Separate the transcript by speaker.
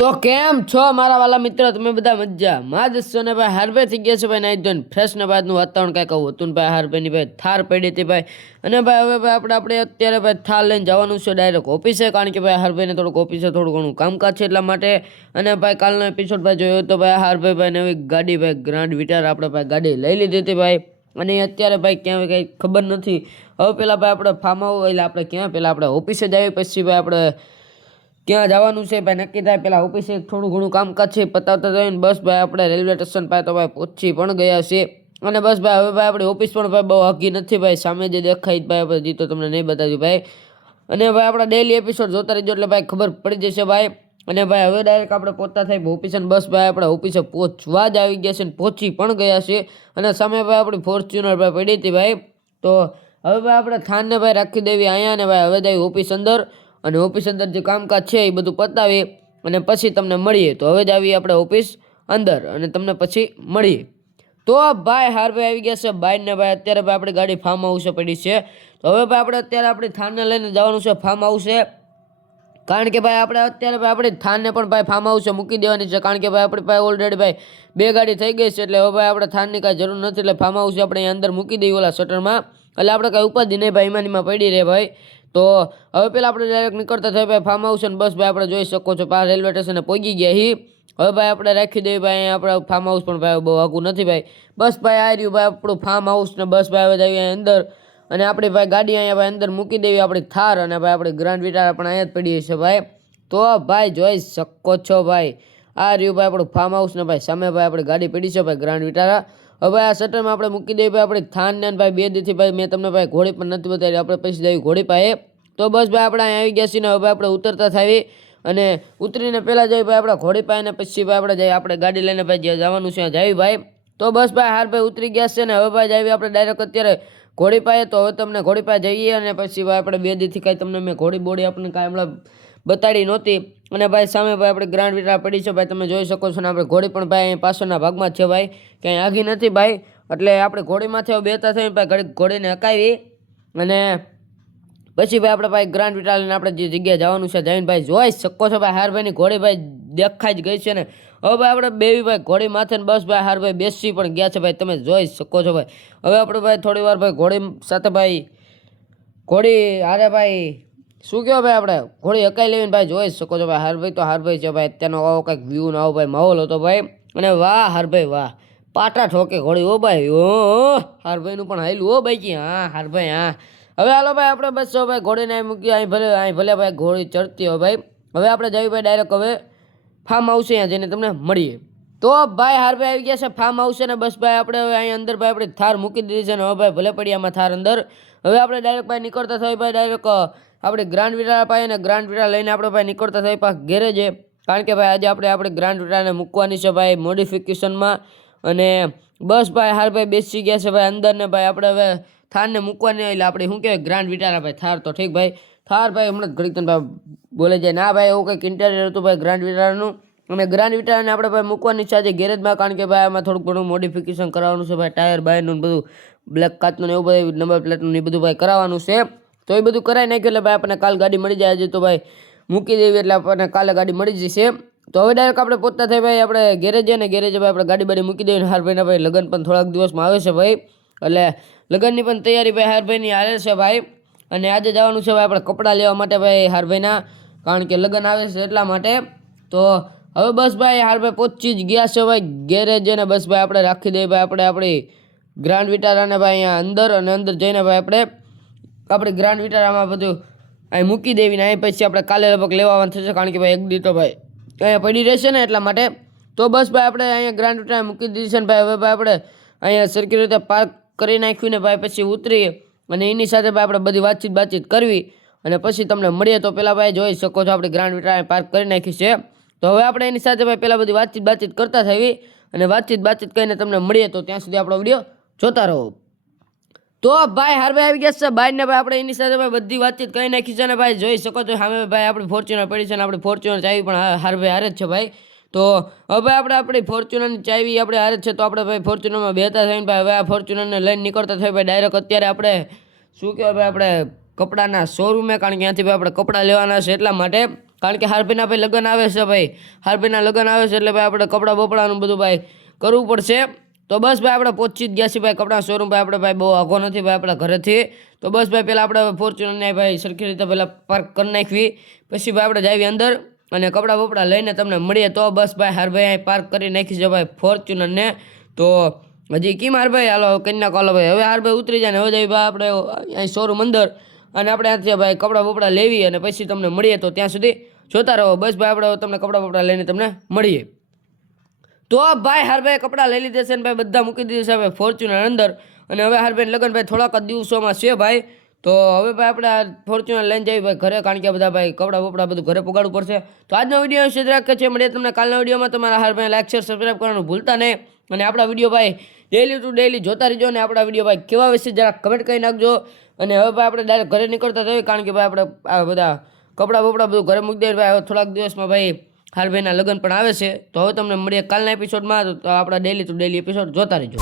Speaker 1: તો કેમ છો મારા વાલા મિત્ર? તમે બધા મજા માં દસો ને ભાઈ? હારભે થઈ ગયા છે ભાઈ? નાઈ ધોઈને ફ્રેશ ને બાદનું વાતાવરણ કાંઈક કહું. હતું ભાઈ હારવે ની ભાઈ થાર પડી હતી ભાઈ. અને ભાઈ હવે ભાઈ આપણે આપણે અત્યારે ભાઈ થાર લઈને જવાનું છે ડાયરેક્ટ ઓફિસે કારણ કે ભાઈ હારભાઈને થોડુંક ઓફિસે થોડું ઘણું કામકાજ છે એટલા માટે. અને ભાઈ કાલનો એપિસોડ ભાઈ જોયો તો ભાઈ હારભાઈ ભાઈ નવી ગાડી ભાઈ ગ્રાન્ડ વિટાર આપણે ભાઈ ગાડી લઈ લીધી હતી ભાઈ. અને અત્યારે ભાઈ ક્યાં કંઈ ખબર નથી. હવે પેલા ભાઈ આપણે ફાર્મ એટલે આપણે ક્યાં? પેલા આપણે ઓફિસે જ પછી ભાઈ આપણે ક્યાં જવાનું છે ભાઈ? નક્કી થાય પેલા ઓફિસે થોડું ઘણું કામકાજ છે, પતાવતા થઈને બસ ભાઈ આપણે રેલવે સ્ટેશન પાસે તો ભાઈ પહોંચી પણ ગયા છે. અને બસ ભાઈ, હવે ભાઈ આપણી ઓફિસ પણ ભાઈ બહુ હકી નથી ભાઈ. સામે જે દેખાય ભાઈ આપણે જીતો તમને નહીં બતાવ્યું ભાઈ. અને ભાઈ આપણા ડેલી એપિસોડ જોતા રહેજો એટલે ભાઈ ખબર પડી જશે ભાઈ. અને ભાઈ હવે ડાયરેક્ટ આપણે પહોંચતા થાય ઓફિસે અને બસ ભાઈ આપણે ઓફિસે પહોંચવા જ આવી ગયા છે ને પહોંચી પણ ગયા છે. અને સામે ભાઈ આપણી ફોર્ચ્યુનર ભાઈ પડી હતી ભાઈ. તો હવે ભાઈ આપણે થાનને ભાઈ રાખી દેવી અહીંયા ને ભાઈ હવે જાય ઓફિસ અંદર. અને ઓફિસ અંદર જે કામકાજ છે એ બધું પતાવી અને પછી તમને મળીએ. તો હવે જ આવીએ આપણે ઓફિસ અંદર અને તમને પછી મળીએ. તો ભાઈ, હાર ભાઈ આવી ગયા છે. ભાઈ ને ભાઈ, અત્યારે ભાઈ આપણી ગાડી ફાર્મ હાઉસે પડી છે. તો હવે ભાઈ આપણે અત્યારે આપણી થાનને લઈને જવાનું છે ફાર્મ હાઉસે કારણ કે ભાઈ આપણે અત્યારે ભાઈ આપણી થાનને પણ ભાઈ ફાર્મ હાઉસે મૂકી દેવાની છે. કારણ કે ભાઈ આપણી પાસે ઓલરેડી ભાઈ બે ગાડી થઈ ગઈ છે. એટલે હવે ભાઈ આપણે થાનની કાંઈ જરૂર નથી. એટલે ફાર્મ હાઉસે આપણે અંદર મૂકી દઈએ ઓલા શટરમાં એટલે આપણે કાંઈ ઉપાધિ નહીં ભાઈ ઇમાનીમાં પડી રહે ભાઈ. તો હવે પેલા આપણે ડાયરેક્ટ નીકળતા થઈ ભાઈ ફાર્મ હાઉસ અને બસ ભાઈ આપણે જોઈ શકો છો પા રેલવે સ્ટેશને પહોંચી ગયા હી. હવે ભાઈ આપણે રાખી દઈએ ભાઈ આપણે ફાર્મ હાઉસ પણ ભાઈ બહુ આગું નથી ભાઈ. બસ ભાઈ આ રહ્યું ભાઈ આપણું ફાર્મ હાઉસ ને બસ ભાઈ હવે જઈએ અંદર. અને આપણી ભાઈ ગાડી અહીંયા ભાઈ અંદર મૂકી દેવી, આપણી થાર અને ભાઈ આપણી ગ્રાન્ડ વિટાર પણ અહીંયા જ પડી છે ભાઈ. તો ભાઈ જોઈ શકો છો ભાઈ. આ રહ્યું ભાઈ આપણું ફાર્મ હાઉસ ને ભાઈ સામે ભાઈ આપણી ગાડી પડી છે ભાઈ ગ્રાન્ડ વિટારા. હવે આ શટરમાં આપણે મૂકી દઈએ ભાઈ, આપણે થાન ને ભાઈ બે દીથી ભાઈ, મેં તમને ભાઈ ઘોડી પણ નથી બતાવી, આપણે પછી દેવી ઘોડી પાસે. તો બસ ભાઈ, આપણે અહીંયા આવી ગયા છીએ ને હવે આપણે ઉતરતા થાવી અને ઉતરીને પહેલાં જઈએ ભાઈ, આપણે ઘોડી પાસે ને પછી ભાઈ, આપણે જઈએ, આપણે ગાડી લઈને ભાઈ જ્યાં જવાનું છે ત્યાં ભાઈ. તો બસ ભાઈ હાર ભાઈ ઉતરી ગયા છે ને હવે ભાઈ જાવી આપણે ડાયરેક્ટ અત્યારે ઘોડી પાસે. તો હવે તમને ઘોડી પાસે જઈએ અને પછી ભાઈ, આપણે બે દીથી કાંઈ તમને મેં ઘોડી બોડી આપણને કાંઈ હમણાં બતાડી નહોતી. અને ભાઈ, સામે ભાઈ આપણે ગ્રાન્ડ વિટા પડી છે. ભાઈ, તમે જોઈ શકો છો ને આપણે ઘોડી પણ ભાઈ અહીં પાછળના ભાગમાં છે ભાઈ. ક્યાંય આગી નથી ભાઈ. એટલે આપણે ઘોડીમાંથી બેતા થઈને ભાઈ ઘડી ઘોડીને હકાવી. અને પછી ભાઈ આપણે ભાઈ ગ્રાન્ડ વિટાલીને આપણે જે જગ્યાએ જવાનું છે જઈને ભાઈ જોઈ શકો છો ભાઈ, હારભાઈની ઘોડી ભાઈ દેખાઈ જ ગઈ છે ને. હવે ભાઈ આપણે બેવી ભાઈ ઘોડી માથે ને બસ ભાઈ હારભાઈ બેસી પણ ગયા છે ભાઈ. તમે જોઈ શકો છો ભાઈ. હવે આપણે ભાઈ થોડી વાર ભાઈ ઘોડી સાથે ભાઈ ઘોડી હારે ભાઈ શું કહો ભાઈ આપણે? ઘોડી હકાઈ લેવીને ભાઈ જોઈ શકો છો ભાઈ. હરભાઈ તો હરભાઈ છે ભાઈ. અત્યારનો આવો કંઈક વ્યૂ આવો ભાઈ માહોલ હતો ભાઈ. અને વાહ હારભાઈ, વાહ. પાટા ઠોકે ઘોડી. ઓ ભાઈ, ઓ, હરભાઈનું પણ હાયલું ઓ ભાઈ હા, હરભાઈ, હા. હવે હાલો ભાઈ, આપણે બસ ભાઈ ઘોડીને અહીં મૂકી અહીં ભલે અહીં ભલે ભાઈ, ઘોડી ચડતી હોય ભાઈ. હવે આપણે જઈએ ભાઈ ડાયરેક્ટ હવે ફાર્મ હાઉસે અહીંયા જઈને તમને મળીએ. તો ભાઈ, હારભાઈ આવી ગયા છે ફાર્મ હાઉસે ને બસ ભાઈ, આપણે હવે અહીં અંદર ભાઈ, આપણે થાર મૂકી દીધી છે ને હવે ભાઈ, ભલે પડી આમાં થાર અંદર. હવે આપણે ડાયરેક્ટ ભાઈ નીકળતા થઈ ભાઈ ડાયરેક્ટ આપણે ગ્રાન્ડ વિટાળા પાસે અને ગ્રાન્ડ વિટા લઈને આપણે ભાઈ નીકળતા થઈ ઘેરે ગેરેજે કારણ કે ભાઈ આજે આપણે આપણે ગ્રાન્ડ વિટાને મૂકવાની છે ભાઈ મોડિફિકેશનમાં અને બસ ભાઈ હાર ભાઈ બેસી ગયા છે ભાઈ અંદર ને ભાઈ આપણે હવે થારને મૂકવાની એટલે આપણે શું કહેવાય ગ્રાન્ડ વિટારા ભાઈ થાર તો ઠીક ભાઈ. થાર ભાઈ હમણાં ઘડીક ભાઈ બોલે જાય. ના ભાઈ એવું કંઈક ઇન્ટેરિયર હતું ભાઈ ગ્રાન્ડ વિટારાનું અને ગ્રાન્ડ વિટારાને આપણે ભાઈ મૂકવાની છે આજે ગેરેજમાં કારણ કે ભાઈ આમાં થોડુંક ઘણું મોડિફિકેશન કરાવવાનું છે ભાઈ. ટાયર બાયરનું બધું બ્લેક કાચનું એવું બધું નંબર પ્લેટનું એ બધું ભાઈ કરાવવાનું છે. તો એ બધું કરાવી નાખ્યું એટલે ભાઈ આપણને કાલ ગાડી મળી જાય આજે તો ભાઈ મૂકી દેવી એટલે આપણને કાલે ગાડી મળી જશે. તો હવે ડાયરેક્ટ આપણે પોતા થઈ ભાઈ આપણે ગેરેજે ને ગેરેજે ભાઈ આપણે ગાડી બાડી મૂકી દેવી હાર ભાઈના ભાઈ લગ્ન પણ થોડાક દિવસમાં આવે છે ભાઈ. એટલે લગ્નની પણ તૈયારી ભાઈ હારભાઈની હાલે છે ભાઈ. અને આજે જવાનું છે ભાઈ આપણે કપડાં લેવા માટે ભાઈ હારભાઈના, કારણ કે લગ્ન આવે છે એટલા માટે. તો હવે બસ ભાઈ હારભાઈ પહોંચી જ ગયા છે ભાઈ ગેરેજ ને બસ ભાઈ આપણે રાખી દઈએ ભાઈ આપણે આપણી ગ્રાન્ડ વિટારાને ભાઈ અહીંયા અંદર અને અંદર જઈને ભાઈ આપણે આપણે ગ્રાન્ડ વિટારામાં બધું અહીં મૂકી દેવીને અહીં પછી આપણે કાલે લગભગ લેવાનું થશે, કારણ કે ભાઈ એક દી ભાઈ અહીંયા પડી રહેશે ને એટલા માટે. તો બસ ભાઈ આપણે અહીંયા ગ્રાન્ડ વિટારા મૂકી દીધી છે ને ભાઈ, હવે ભાઈ આપણે અહીંયા સરખી રીતે પાર્ક કરી નાખ્યું ને ભાઈ પછી ઉતરીએ અને એની સાથે ભાઈ આપણે બધી વાતચીત બાતચીત કરવી અને પછી તમને મળીએ તો પેલા ભાઈ જોઈ શકો છો આપણે ગ્રાન્ડ વિટારા પાર્ક કરી નાખી છે. તો હવે આપણે એની સાથે ભાઈ પહેલાં બધી વાતચીત બાતચીત કરતા થવી અને વાતચીત બાતચીત કરીને તમને મળીએ તો ત્યાં સુધી આપણો વીડિયો જોતા રહો. તો ભાઈ હાર ભાઈ આવી ગયા છે. ભાઈ ને ભાઈ આપણે એની સાથે ભાઈ બધી વાતચીત કરી નાખી છે ને ભાઈ જોઈ શકો છો. સામે ભાઈ આપણે ફોર્ચ્યુનર પડી છે ને આપણે ફોર્ચ્યુનર ચાવી પણ હાર ભાઈ હારે જ છે ભાઈ. તો હવે આપણે આપણી ફોર્ચ્યુનરની ચાવી આપણે હારે જ છે. તો આપણે ભાઈ ફોર્ચ્યુનરમાં બેતા થઈને ભાઈ હવે આ ફોર્ચ્યુનરને લઈને નીકળતા થઈ ભાઈ. ડાયરેક્ટ અત્યારે આપણે શું કહેવાય ભાઈ, આપણે કપડાના શોરૂમે કારણ કે ત્યાંથી ભાઈ આપણે કપડાં લેવાના છે એટલા માટે. કારણ કે હારભીના ભાઈ લગ્ન આવે છે ભાઈ. હારભીના લગ્ન આવે છે એટલે ભાઈ આપણે કપડાં બપડાનું બધું ભાઈ કરવું પડશે. તો બસ ભાઈ, આપણે પહોંચી જ ગયા છીએ ભાઈ કપડાં શોરૂમ ભાઈ, આપણે ભાઈ બહુ આઘો નથી ભાઈ આપણા ઘરેથી. તો બસ ભાઈ, પહેલાં આપણે ફોર્ચ્યુનરને ભાઈ સરખી રીતે પહેલાં પાર્ક કરી નાખવી. પછી ભાઈ આપણે જાવી અંદર અને કપડાં બપડા લઈને તમને મળીએ. તો બસ ભાઈ, હાર ભાઈ અહીં પાર્ક કરી નાખી છે ભાઈ ફોર્ચ્યુનરને તો હજી કેમ હારભાઈ હાલો કન્યા નાખો ભાઈ. હવે હાર ભાઈ ઉતરી જાય ને હવે જાય ભાઈ આપણે અહીં શોરૂમ અંદર. અને આપણે ત્યાંથી ભાઈ કપડાં બપડા લેવી અને પછી તમને મળીએ. તો ત્યાં સુધી જોતા રહો. બસ ભાઈ, આપણે તમને કપડાં બપડા લઈને તમને મળીએ. તો ભાઈ હારભાઈ કપડાં લઈ લીધે છે ને ભાઈ બધા મૂકી દીધું છે ભાઈ ફોર્ચ્યુનર અંદર. અને હવે હારભાઈ લગ્ન ભાઈ થોડાક દિવસોમાં છે ભાઈ. તો હવે ભાઈ આપણે ફોર્ચ્યુનર લઈને જઈએ ભાઈ ઘરે, કારણ કે બધા ભાઈ કપડાં બપડા બધું ઘરે પગાડવું પડશે. તો આજનો વીડિયો સુધી રાખે છે મળીએ તમને કાલના વિડીયોમાં. તમારા હારભાઈ લાઈક શેર સબસ્ક્રાઈબ કરવાનું ભૂલતા નહીં. અને આપણા વીડિયો ભાઈ ડેલી ટુ ડેલી જોતા રહેજો. અને આપણા વીડિયો ભાઈ કેવા વિશે જરા કમેન્ટ કરી નાખજો. અને હવે ભાઈ આપણે ડાયરેક્ટ ઘરે નીકળતા થઈએ, કારણ કે ભાઈ આપણે આ બધા કપડાં બપડા બધું ઘરે મૂકી દઈએ ભાઈ. થોડાક દિવસમાં ભાઈ હારભાઈના લગ્ન પણ આવે છે, તો હવે તમને મળીએ કાલના એપિસોડમાં તો આપણા ડેલી ટુ ડેલી એપિસોડ જોતા રહેજો.